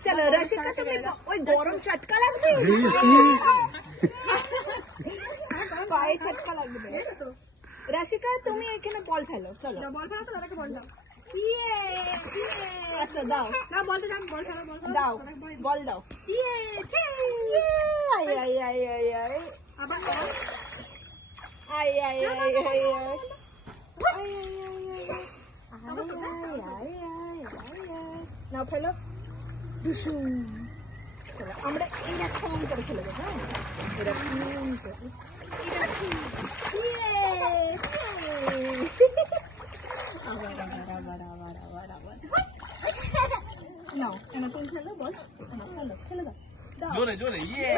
चलो रशिका तुम्हें ওই গরম চটকা লাগবে পায়ে চটকা লাগবে রশিকা তুমি এখানে বল ফেলো চলো বল ফেলো তো দাদাকে বল দাও আচ্ছা দাও না বলতে দাও বল ফেলো দাও বল দাও I I I I I আবার আই আই আই আই নাও ফেলো চলো আমরা এইরকম করে খেলে দেবো হ্যাঁ এরকম করে নাও এনা তুমি খেলো বল খেলো খেলে দাও জোরে জোরে ইয়ে